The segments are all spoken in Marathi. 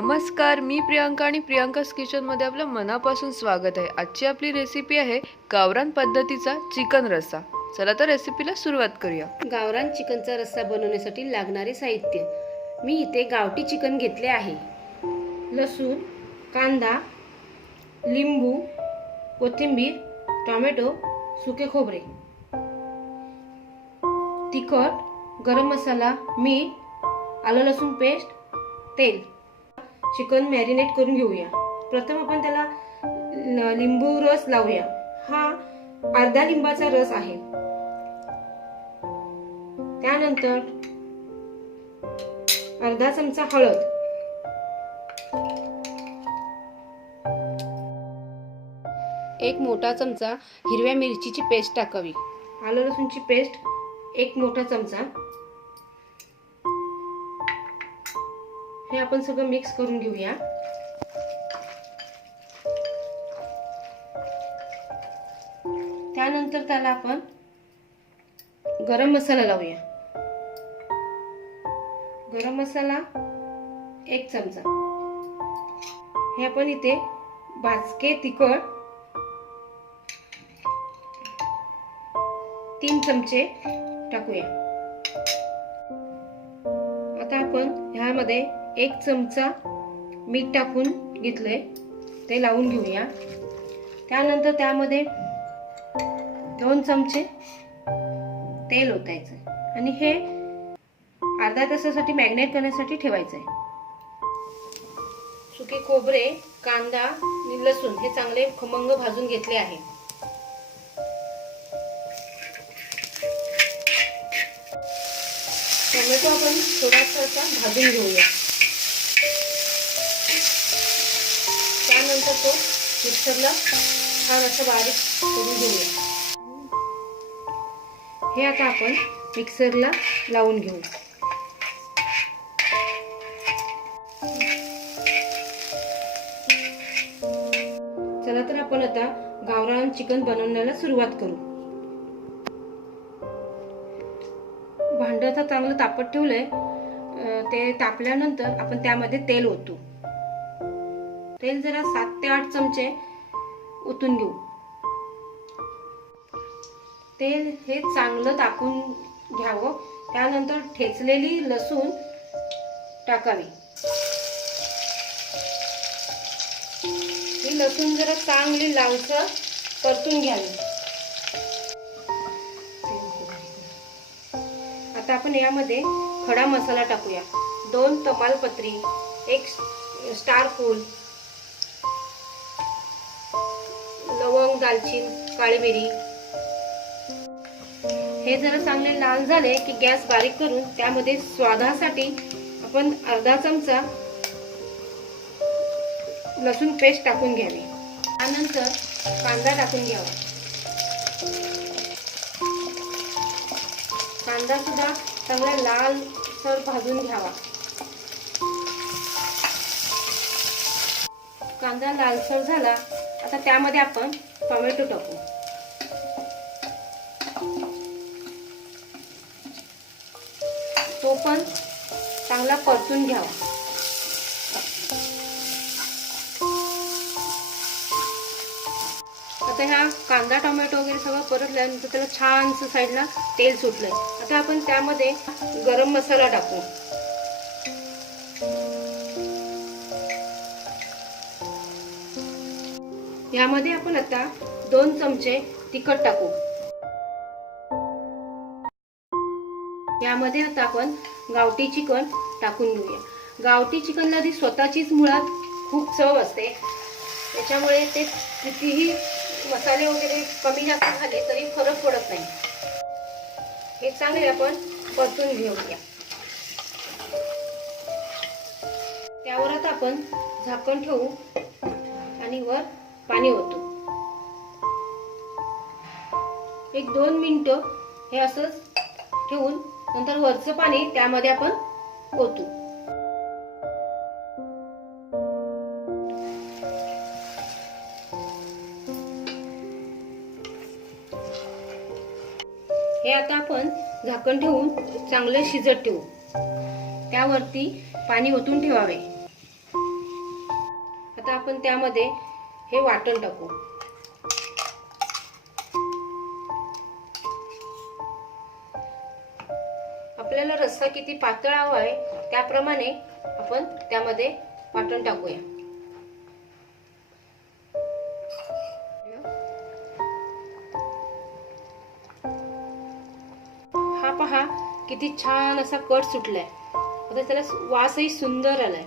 नमस्कार, मी प्रियांका आणि प्रियांकास किचनमध्ये आपलं मनापासून स्वागत आहे. आजची आपली रेसिपी आहे गावरान पद्धतीचा चिकन रस्सा. चला तर रेसिपीला सुरुवात करूया. गावरान चिकनचा रस्सा बनवण्यासाठी लागणारे साहित्य. मी इथे गावठी चिकन घेतले आहे. लसूण, कांदा, लिंबू, कोथिंबीर, टोमॅटो, सुके खोबरे, तिखट, गरम मसाला, मीठ, आलं लसूण पेस्ट, तेल. चिकन मॅरिनेट करून घेऊया. प्रथम आपण त्याला लिंबू रस लावूया. हा अर्धा लिंबाचा रस आहे. त्यानंतर अर्धा चमचा हळद, एक मोठा चमचा हिरव्या मिरचीची पेस्ट टाकावी. आलं लसूणची पेस्ट एक मोठा चमचा. हे आपण सगळं मिक्स करून घेऊया. त्यानंतर त्याला आपण गरम मसाला लावूया. गरम मसाला एक चमचा. हे आपण इथे भाजके तिखट 3 चमचे टाकूया. आता आपण ह्यामध्ये 1 चमचा मीठ टाकून घेतलंय, ते लावून घेऊया. त्यानंतर त्यामध्ये 2 चमचे तेल ओतायचं आणि हे अर्धा तासासाठी मॅरिनेट करण्यासाठी ठेवायचंय. सुके खोबरे, कांदा आणि लसूण हे चांगले खमंग भाजून घेतले आहे. टोमॅटो आपण थोडासा भाजून घेऊया. त्यानंतर तो मिक्सरला छान असं बारीक करून घेऊया. हे आता आपण मिक्सरला लावून घेऊ. चला तर आपण आता गावरान चिकन बनवण्याला सुरुवात करू. भांड आता चांगलं तापत ठेवलंय. ते तापल्यानंतर आपण त्यामध्ये तेल ओतू. तेल जरा 7 ते 8 चमचे ओतून घेऊ. तेल हे चांगलं तापून घ्यावं. त्यानंतर ठेचलेली लसूण टाकावी. ही लसूण जरा चांगली लालसर परतून घ्यावी. आता आपण यामध्ये खडा मसाला टाकूया. 2 तमालपत्री, 1 स्टार फूल, लवंग, दालचीन, काळी मिरी. हे जरा चांगले लाल झाले की गॅस बारीक करून त्यामध्ये स्वादासाठी आपण अर्धा चमचा लसूण पेस्ट टाकून घ्यावी. त्यानंतर कांदा टाकून घ्यावा. कांदा सुद्धा चांगला लालसर भाजून घ्यावा. कांदा लालसर झाला. आता त्यामध्ये आपण टोमॅटो टाकू. तो पण चांगला परतून घ्यावा. आता ह्या कांदा टोमॅटो वगैरे सगळं परतल्यानंतर त्याला छानसं साईडला तेल सुटलंय. आता आपण त्यामध्ये गरम मसाला टाकू. यामध्ये आपण आता 2 चमचे तिखट टाकू. यामध्ये आता आपण गावठी चिकन टाकून घेऊया. गावठी चिकनला ती स्वतःचीच मुळात खूप चव असते. त्याच्यामुळे ते कितीही मसाले वगैरे कमी जास्त झाले तरी फरक पडत नाही. हे चांगले आपण परतून घेऊया. त्यावर आता आपण झाकण ठेवू आणि वर पाणी ओतू. 1-2 मिनिटं हे असंच ठेवून नंतर वरचं पाणी त्यामध्ये आपण ओतू. हे आता आपण झाकण ठेवून चांगले शिजत ठेवू. त्यावरती पाणी ओतून ठेवावे. त्यामध्ये हे वाटण टाकू. आपल्याला रस्सा किती पातळ हवा आहे त्याप्रमाणे आपण त्यामध्ये वाटण टाकूया. हा पहा किती छान असा कट सुटलाय. आता त्याला वासही सुंदर आलाय.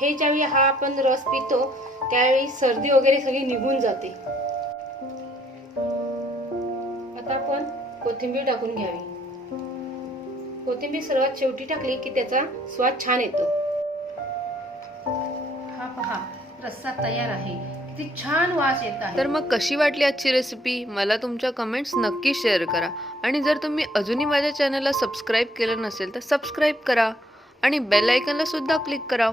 हे ज्यावेळी हा आपण रस पितो त्यावेळी सर्दी वगैरे सगळी निघून जाते. आता आपण कोथिंबीर टाकून घ्यावी. कोथिंबीर सर्वात शेवटी टाकली की त्याचा स्वाद छान येतो. हा पहा रस्सा तयार आहे. किती छान वास येत आहे. तर मग कशी वाटली आजची रेसिपी मला तुमच्या कमेंट्स नक्की शेअर करा. आणि जर तुम्ही अजूनही माझ्या चॅनलला सबस्क्राईब केलं नसेल तर सबस्क्राईब करा आणि बेल आयकॉनला सुद्धा क्लिक करा.